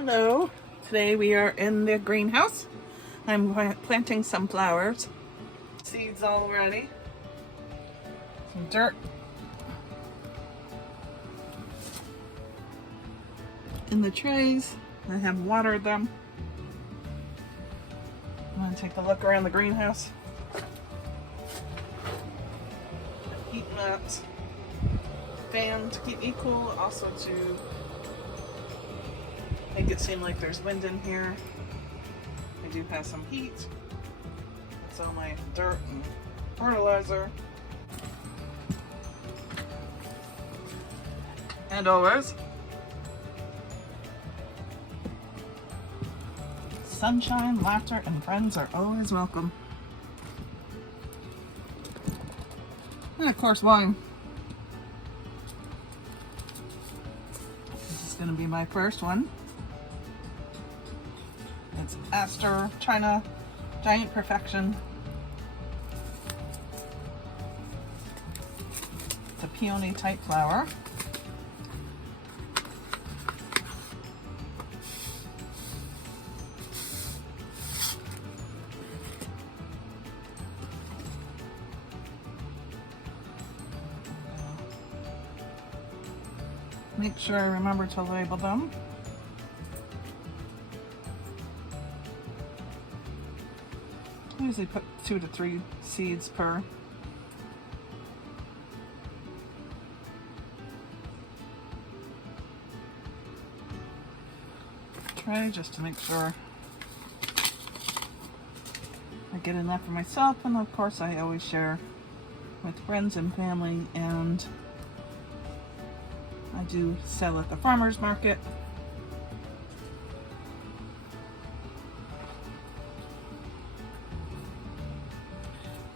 Hello, today we are in the greenhouse. I'm planting some flowers. Seeds already. Some dirt. In the trays. I have watered them. I'm going to take a look around the greenhouse. Heat that fan to keep me cool, also to make it seem like there's wind in here. I do have some heat. It's all my dirt and fertilizer. And always, sunshine, laughter, and friends are always welcome. And of course, wine. This is going to be my first one. It's Aster China Giant Perfection. It's a peony type flower. Make sure I remember to label them. I usually put 2 to 3 seeds per. Tray just to make sure I get enough for myself, and of course I always share with friends and family, and I do sell at the farmers market.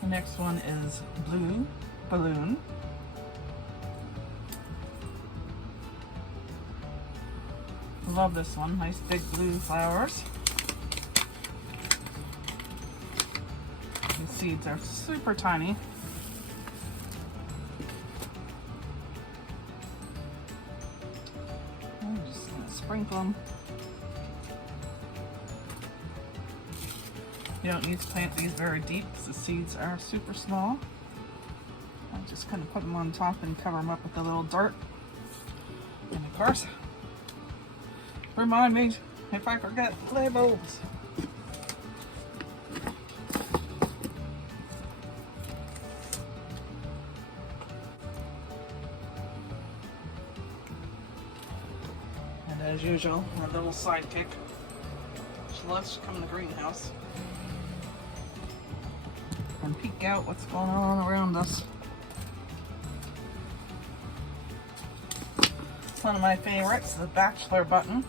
The next one is Blue Balloon. Love this one. Nice big blue flowers. The seeds are super tiny. I'm just going to sprinkle them. You don't need to plant these very deep because the seeds are super small. I just kind of put them on top and cover them up with a little dirt. And of course, remind me if I forget labels. And as usual, our little sidekick. She loves to come in the greenhouse and peek out what's going on around us. One of my favorites, the Bachelor button.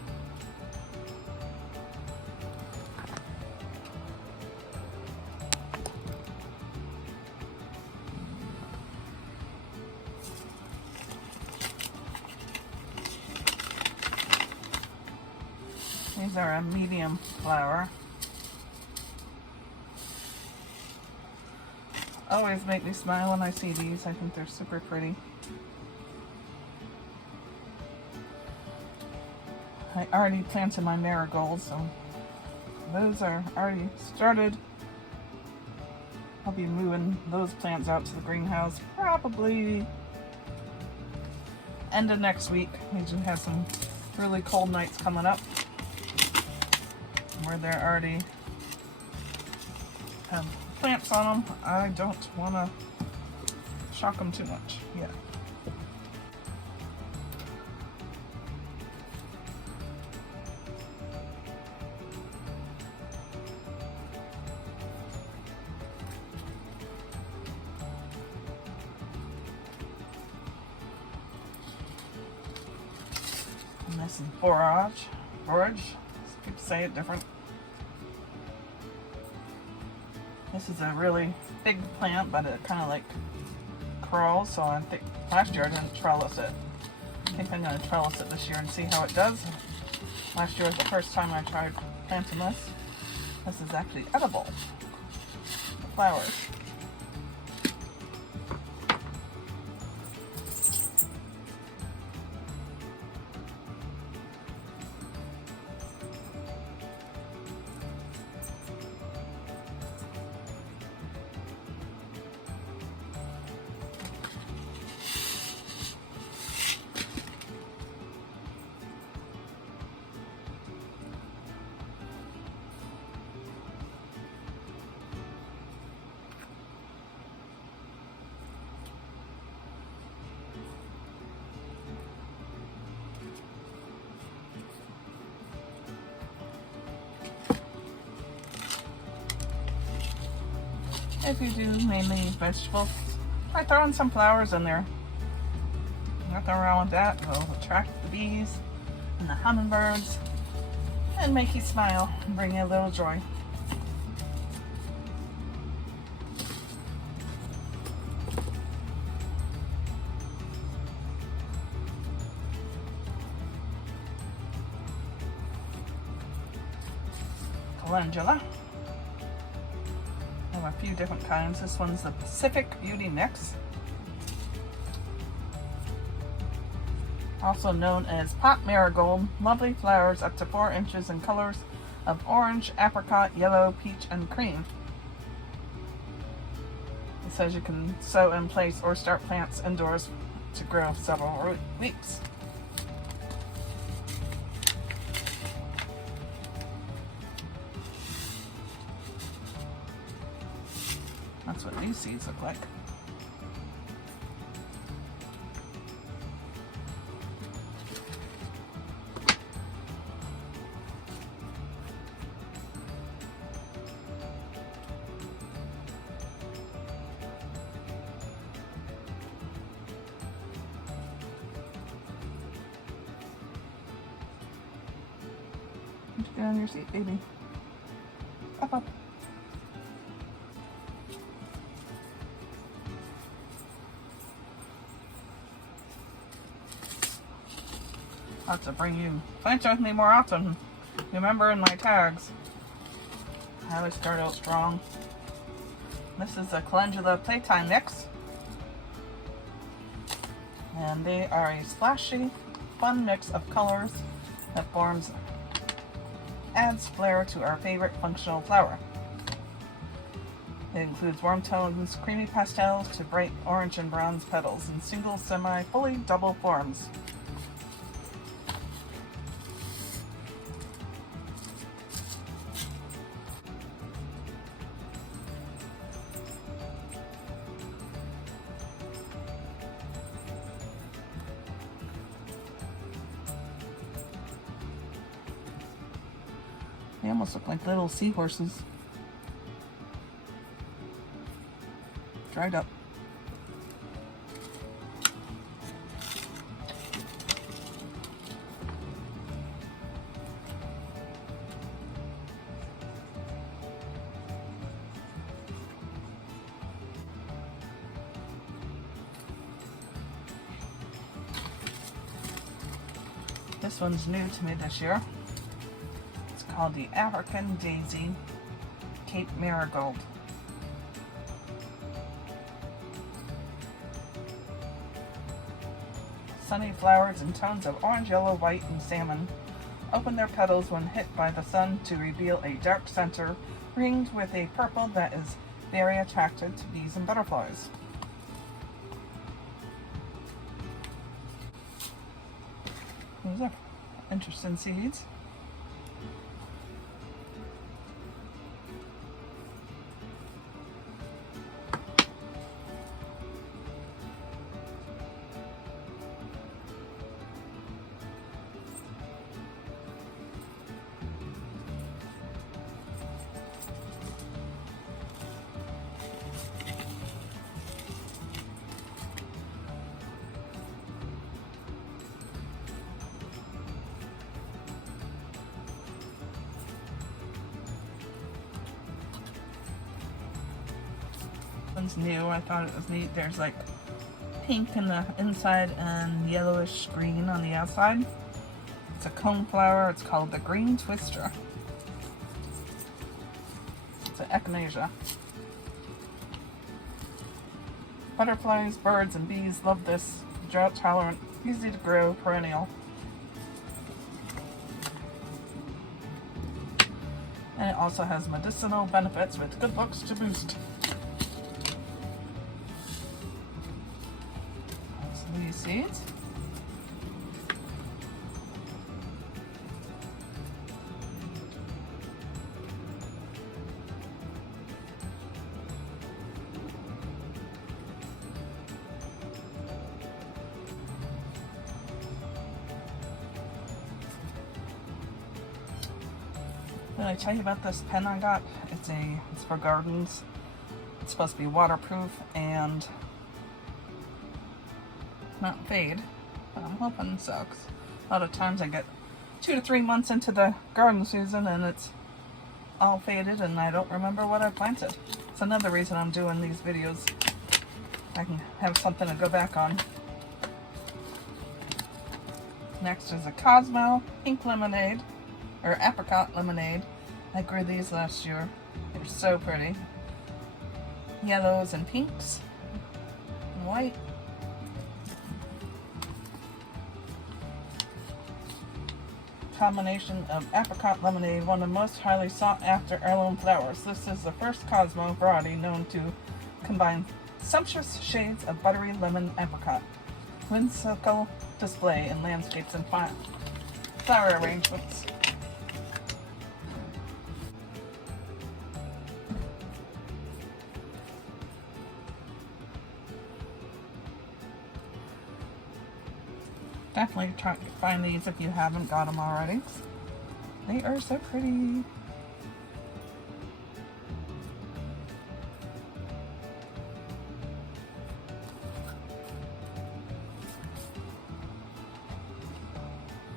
These are a medium flower. Always make me smile when I see these. I think they're super pretty. I already planted my marigolds, so those are already started. I'll be moving those plants out to the greenhouse probably end of next week. We do have some really cold nights coming up where they're already have plants on them. I don't want to shock them too much yet. And this is borage. Keep say it different. This is a really big plant, but it kind of like crawls, so I think last year I didn't trellis it. I think I'm going to trellis it this year and see how it does. Last year was the first time I tried planting this. This is actually edible. The flowers. If you do mainly vegetables, I throw in some flowers in there. Nothing wrong with that. It'll attract the bees and the hummingbirds and make you smile and bring you a little joy. Calendula. I have a few different kinds. This one's the Pacific Beauty Mix, also known as pot marigold. Lovely flowers up to 4 inches in colors of orange, apricot, yellow, peach, and cream. It says you can sow in place or start plants indoors to grow several weeks. That's what these seeds look like. Get on your seat, baby. Up, up. I'll have to bring you plant with me more often. Remember in my tags. I always start out strong. This is a Calendula Playtime mix. And they are a splashy, fun mix of colors that adds flair to our favorite functional flower. It includes warm tones, creamy pastels to bright orange and bronze petals in single, semi, fully double forms. They almost look like little seahorses. Dried up. This one's new to me this year. Called the African Daisy Cape Marigold. Sunny flowers in tones of orange, yellow, white, and salmon open their petals when hit by the sun to reveal a dark center ringed with a purple that is very attractive to bees and butterflies. Those are interesting seeds. One's new. I thought it was neat. There's like pink in the inside and yellowish green on the outside. It's a cone flower. It's called the Green Twister. It's an echinacea. Butterflies, birds, and bees love this drought tolerant, easy to grow perennial. And it also has medicinal benefits with good looks to boost. These seeds. Did I tell you about this pen I got? It's for gardens. It's supposed to be waterproof and not fade, but I'm hoping so. 'Cause a lot of times I get 2 to 3 months into the garden season and it's all faded and I don't remember what I planted. It's another reason I'm doing these videos. I can have something to go back on. Next is a Cosmo pink lemonade, or apricot lemonade. I grew these last year. They're so pretty. Yellows and pinks and white. Combination of apricot lemonade, one of the most highly sought after heirloom flowers. This is the first Cosmo variety known to combine sumptuous shades of buttery lemon apricot, whimsical display in landscapes and flower arrangements. Definitely try to find these if you haven't got them already. They are so pretty.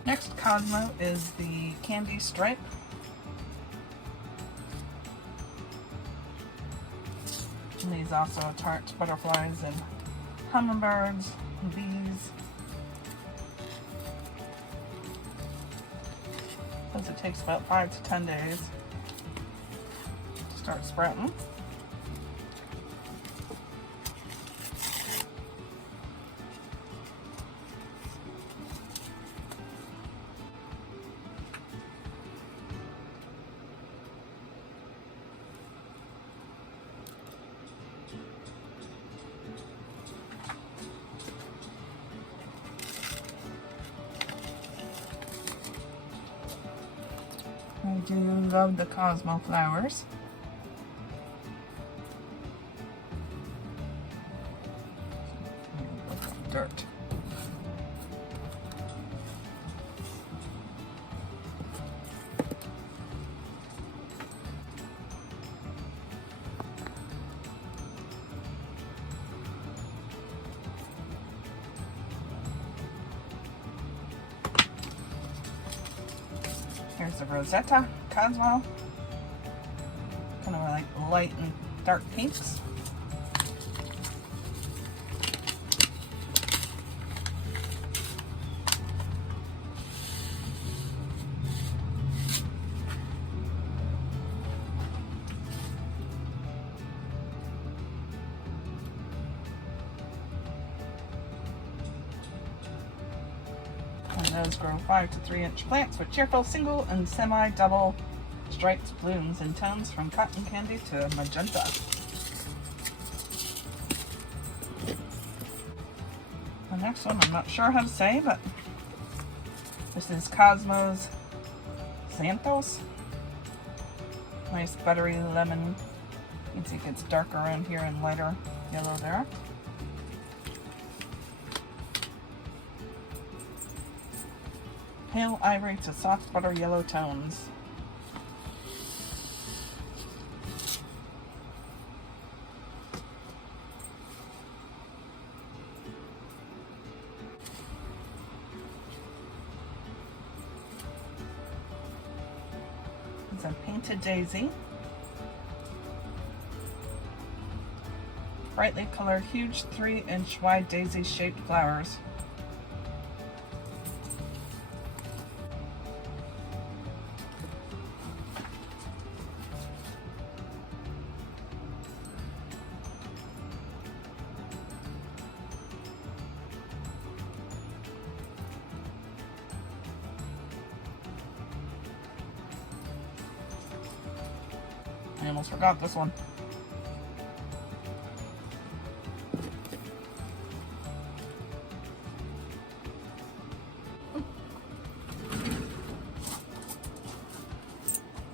Next Cosmo is the candy stripe. And these also attract butterflies and hummingbirds and bees. Because it takes about 5 to 10 days to start sprouting. I do love the Cosmo flowers. Dirt. Here's the Rosetta Cosmo, kind of like light and dark pinks. And those grow 5 to 3 inch plants with cheerful single and semi-double striped blooms in tones from cotton candy to magenta. The next one I'm not sure how to say, but this is Cosmo's Xanthos. Nice buttery lemon. You can see it gets darker around here and lighter yellow there. Pale ivory to soft butter yellow tones. It's a painted daisy. Brightly colored, huge 3-inch wide daisy shaped flowers. I almost forgot this one.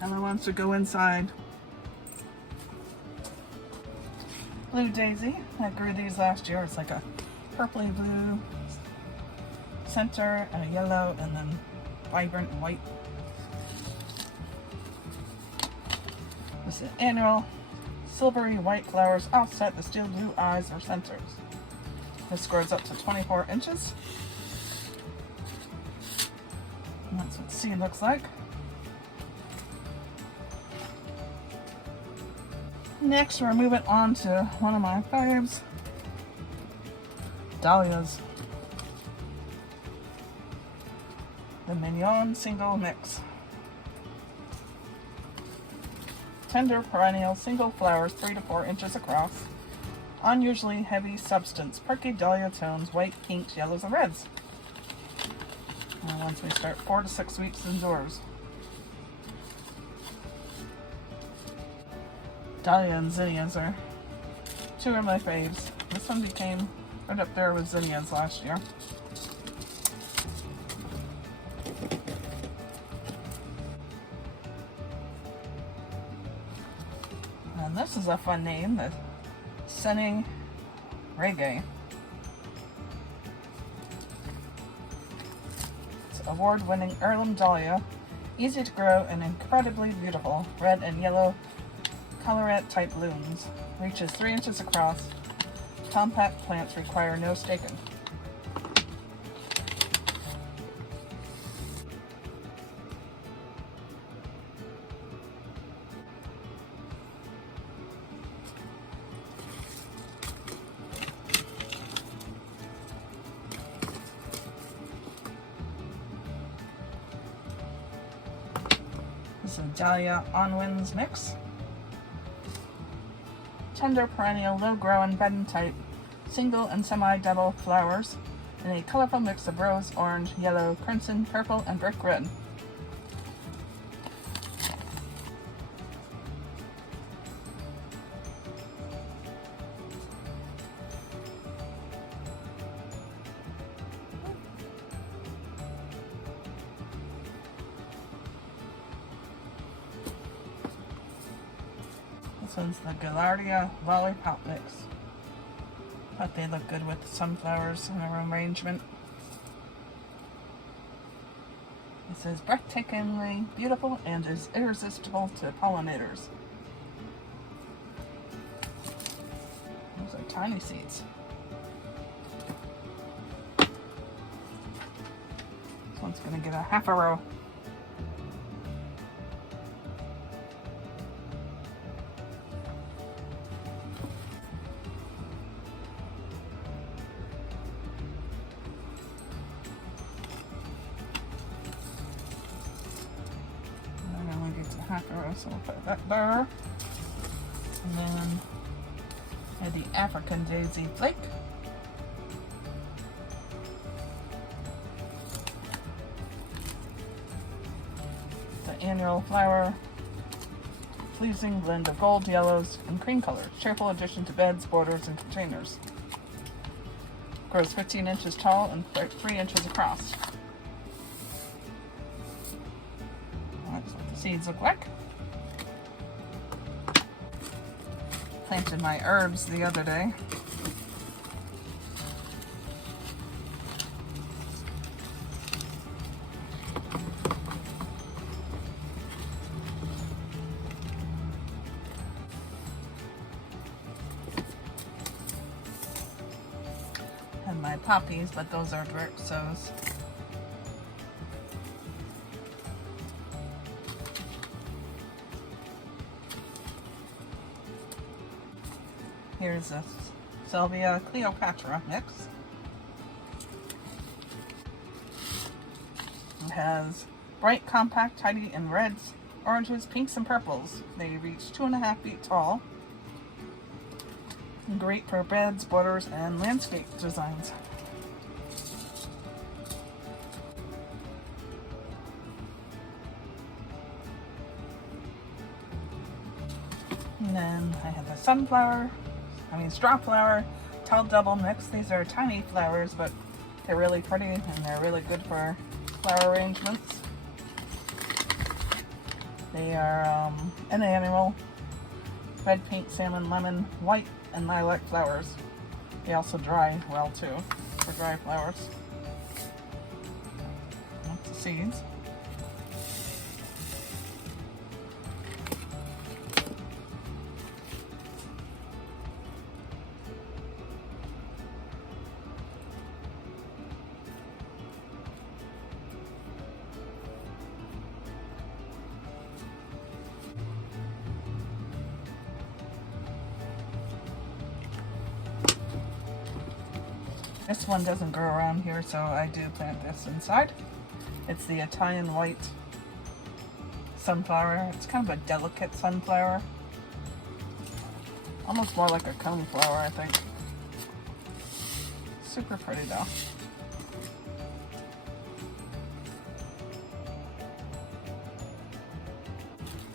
Ella wants to go inside. Blue daisy. I grew these last year. It's like a purpley blue center and a yellow and then vibrant white. This is annual silvery white flowers offset the steel blue eyes or centers. This grows up to 24 inches. And that's what the seed looks like. Next, we're moving on to one of my faves, dahlias. The Mignon Single Mix. Tender perennial single flowers 3 to 4 inches across. Unusually heavy substance, perky dahlia tones, white, pinks, yellows, and reds. And once we start 4 to 6 weeks indoors. Dahlia and Zinnias are two of my faves. This one became right up there with Zinnias last year. And this is a fun name, the Senning Reggae. It's award-winning heirloom dahlia, easy to grow and incredibly beautiful, red and yellow collarette type blooms, reaches 3 inches across. Compact plants require no staking. This is a Dahlia On Winds mix. Tender perennial, low-growing bed type, single and semi-double flowers in a colorful mix of rose, orange, yellow, crimson, purple, and brick red. This one's the Gallardia Lollipop mix. Thought they look good with sunflowers in their arrangement. It says breathtakingly beautiful and is irresistible to pollinators. Those are tiny seeds. This one's going to get a half a row. Half a row, so we'll put that there. And then I had the African Daisy Flake. The annual flower, pleasing blend of gold, yellows, and cream colors. Cheerful addition to beds, borders, and containers. Grows 15 inches tall and 3 inches across. That's what the seeds look like. Planted my herbs the other day. And my poppies, but those are direct sows. Here's a Sylvia Cleopatra mix. It has bright, compact, tidy in reds, oranges, pinks, and purples. They reach 2.5 feet tall. And great for beds, borders, and landscape designs. And then I have the straw flower tall double mix. These are tiny flowers, but they're really pretty and they're really good for flower arrangements. They are an annual red, pink, salmon, lemon, white, and lilac flowers. They also dry well too for dry flowers. That's the seeds. This one doesn't grow around here, so I do plant this inside. It's the Italian white sunflower. It's kind of a delicate sunflower. Almost more like a coneflower, I think. Super pretty though.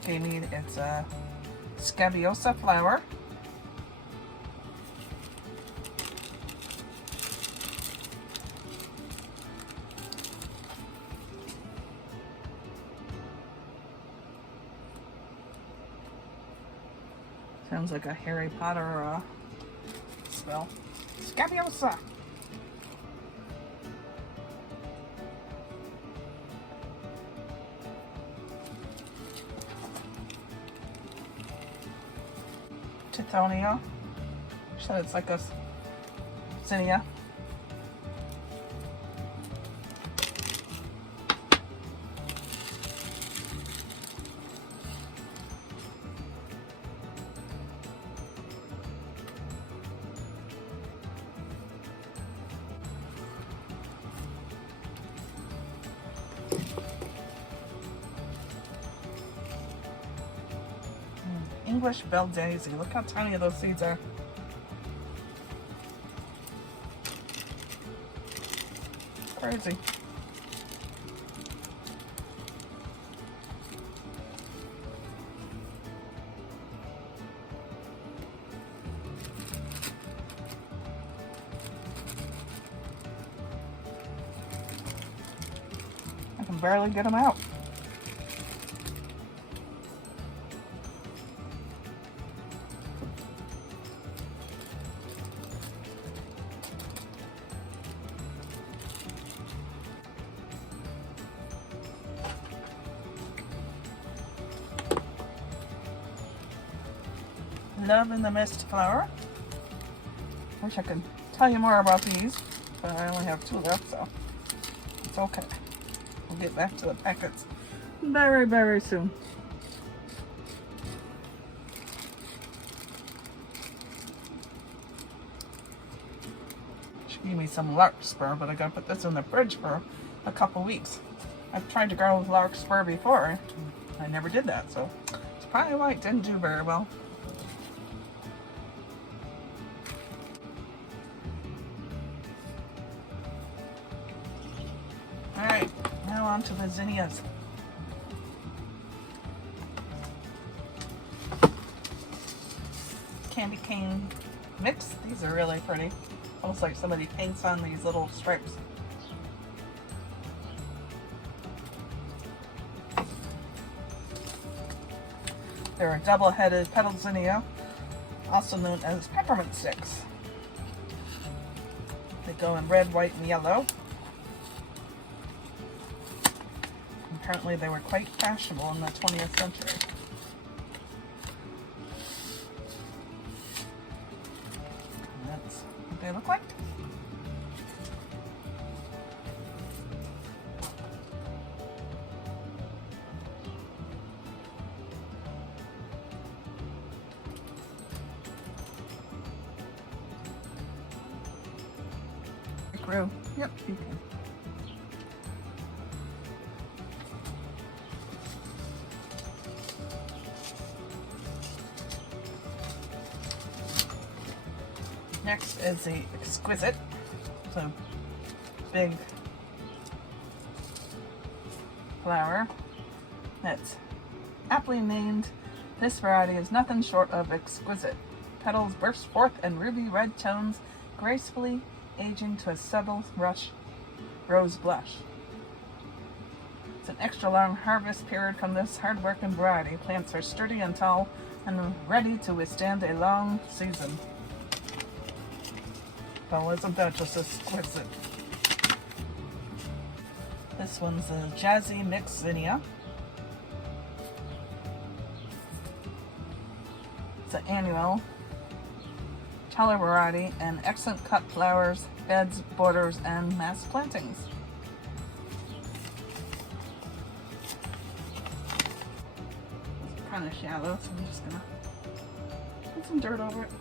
It's a scabiosa flower. Sounds like a Harry Potter spell. Scabiosa! Tithonia. So it's like a Zinnia. English bell daisy. Look how tiny those seeds are. Crazy. I can barely get them out. Love in the Mist flower. Wish I could tell you more about these, but I only have 2 left, so it's okay. We'll get back to the packets very, very soon. She gave me some larkspur, but I gotta put this in the fridge for a couple weeks. I've tried to grow larkspur before. I never did that, so it's probably why it didn't do very well. Alright, now on to the zinnias. Candy cane mix. These are really pretty. Almost like somebody paints on these little stripes. They're a double-headed petaled zinnia, also known as peppermint sticks. They go in red, white, and yellow. Apparently they were quite fashionable in the 20th century. And that's what they look like. It grew. Yep, you can. Next is the Exquisite. It's a big flower that's aptly named. This variety is nothing short of exquisite. Petals burst forth in ruby red tones, gracefully aging to a subtle rose blush. It's an extra long harvest period from this hard-working variety. Plants are sturdy and tall and ready to withstand a long season. Well, isn't that just exquisite? This one's a Jazzy Mixed Zinnia. It's an annual, taller variety and excellent cut flowers, beds, borders, and mass plantings. It's kind of shallow, so I'm just gonna put some dirt over it.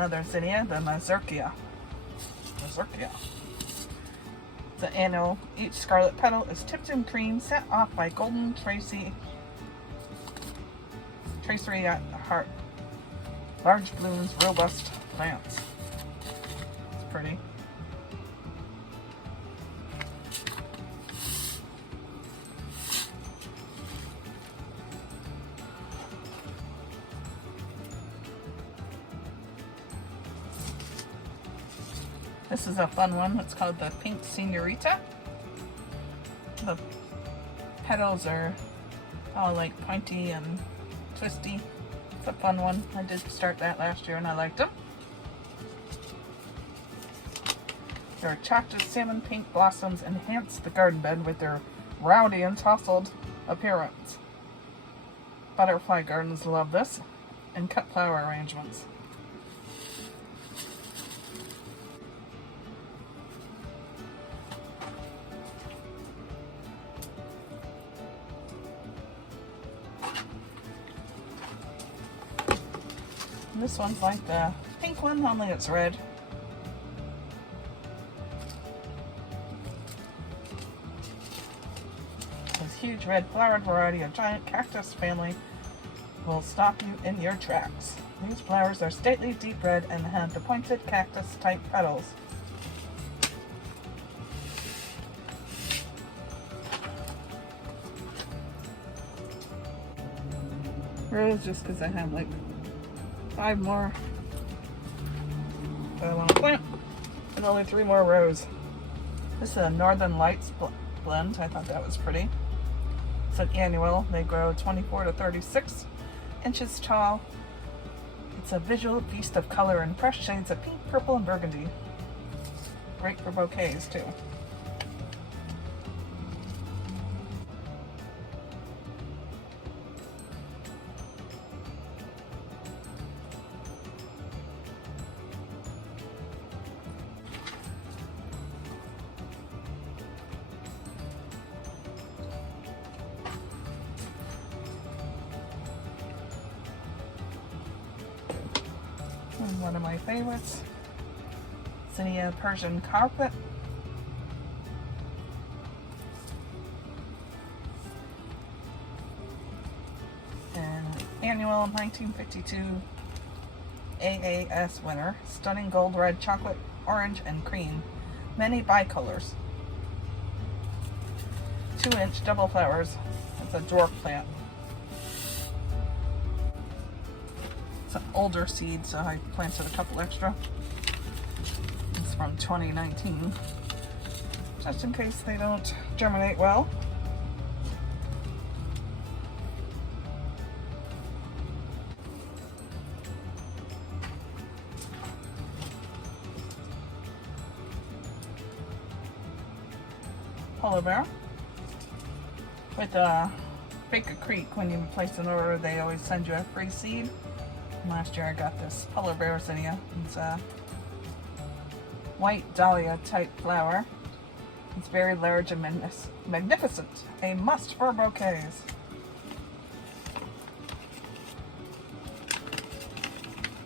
another zinnia, the mazurkia. It's an annual. Each scarlet petal is tipped in cream, set off by golden tracery at the heart. Large blooms, robust plants. It's pretty. This is a fun one. It's called the Pink Senorita. The petals are all like pointy and twisty. It's a fun one. I did start that last year and I liked them. Their attractive salmon pink blossoms enhance the garden bed with their rowdy and tousled appearance. Butterfly gardens love this, and cut flower arrangements. This one's like the pink one, only it's red. This huge red flowered variety of giant cactus family will stop you in your tracks. These flowers are stately, deep red, and have the pointed cactus-type petals. Rose, just because I have like 5 more that I want to plant, and only 3 more rows. This is a Northern Lights blend. I thought that was pretty. It's an annual. They grow 24 to 36 inches tall. It's a visual feast of color and fresh shades of pink, purple, and burgundy. Great for bouquets too. And one of my favorites, Zinnia Persian Carpet. And annual 1952 AAS winner, stunning gold, red, chocolate, orange, and cream. Many bicolors. 2-inch double flowers. It's a dwarf plant. It's an older seed, so I planted a couple extra. It's from 2019, just in case they don't germinate well. Polar bear. With Baker Creek, when you place an order, they always send you a free seed. Last year I got this polar bear zinnia. It's a white dahlia type flower. It's very large and magnificent. A must for bouquets.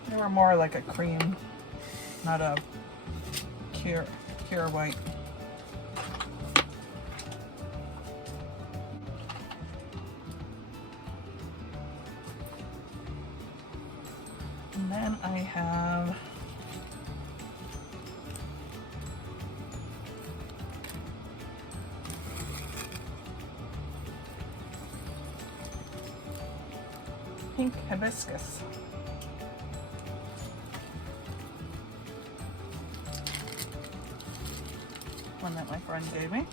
They were more like a cream, not a pure white. And then I have pink hibiscus. One that my friend gave me.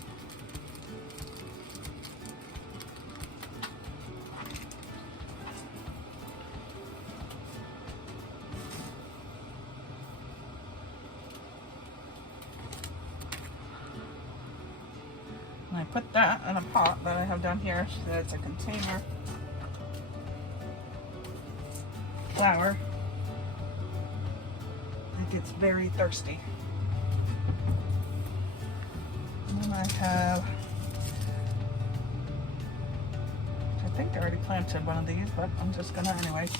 And I put that in a pot that I have down here. She said it's a container flower. It gets very thirsty. And then I have, I think I already planted one of these, but I'm just gonna anyways.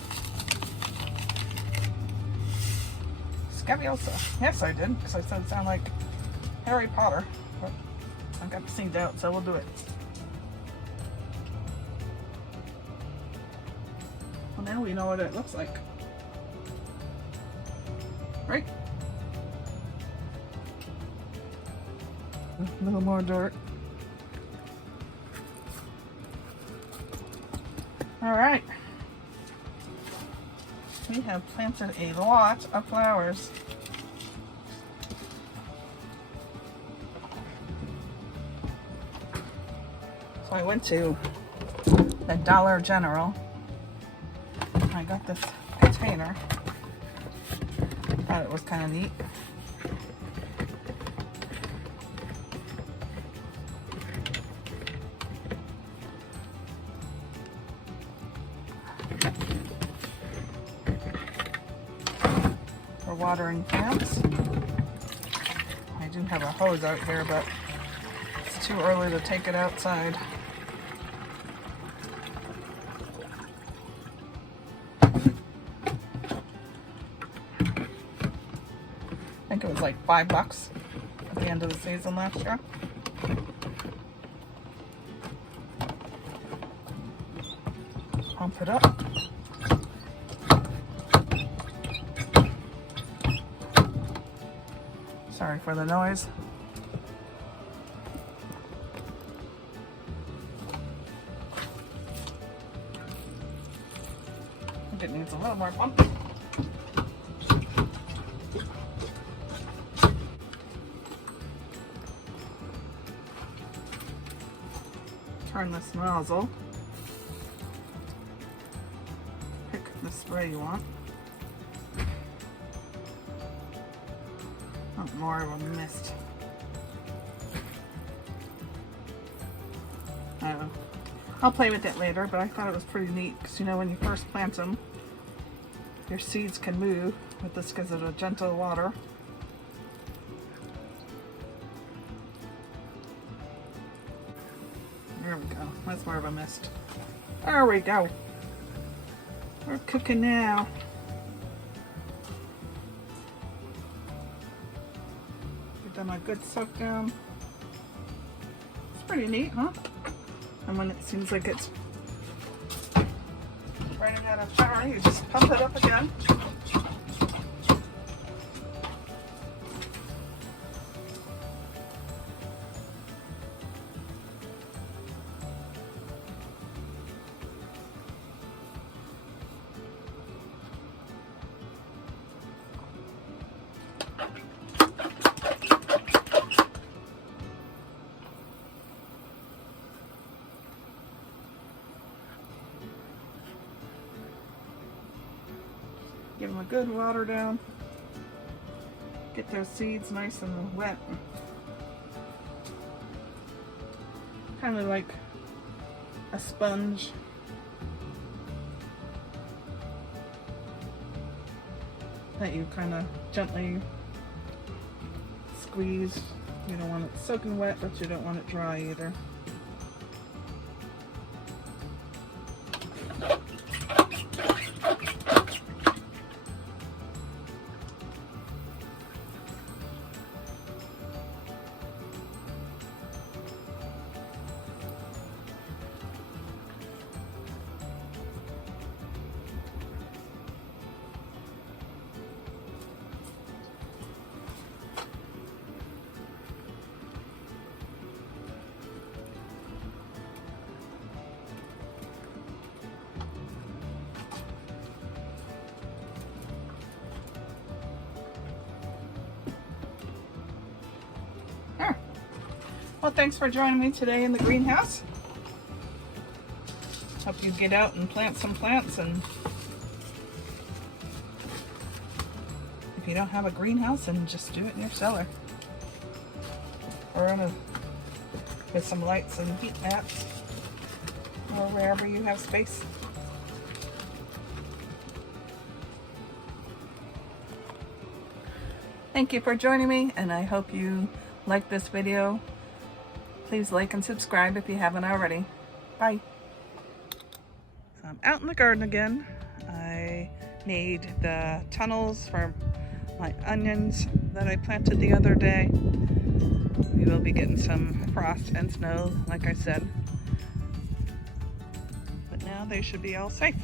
Leviosa. Yes, I did, because I said it sounded like Harry Potter. But I've got the seeds out, so we'll do it. Well, now we know what it looks like. Right? A little more dirt. All right. We have planted a lot of flowers. So I went to the Dollar General. I got this container. Thought it was kind of neat. For watering plants. I do have a hose out here, but it's too early to take it outside. I think it was like $5 at the end of the season last year. Pump it up. Sorry for the noise. I think it needs a little more pump. Turn this nozzle. Pick the spray you want. Not more of a mist. I'll play with it later, but I thought it was pretty neat because you know when you first plant them, your seeds can move with this because of the gentle water. There we go. That's more of a mist. There we go. We're cooking now. We've done a good soak down. It's pretty neat, huh? And when it seems like it's running out of power, you just pump it up again. Give them a good water down. Get those seeds nice and wet. Kind of like a sponge. That you kind of gently squeeze. You don't want it soaking wet, but you don't want it dry either. Well, thanks for joining me today in the greenhouse. Hope you get out and plant some plants, and if you don't have a greenhouse, then just do it in your cellar or with some lights and heat mats or wherever you have space. Thank you for joining me, and I hope you like this video. Please like and subscribe if you haven't already. Bye. So I'm out in the garden again. I made the tunnels for my onions that I planted the other day. We will be getting some frost and snow, like I said. But now they should be all safe.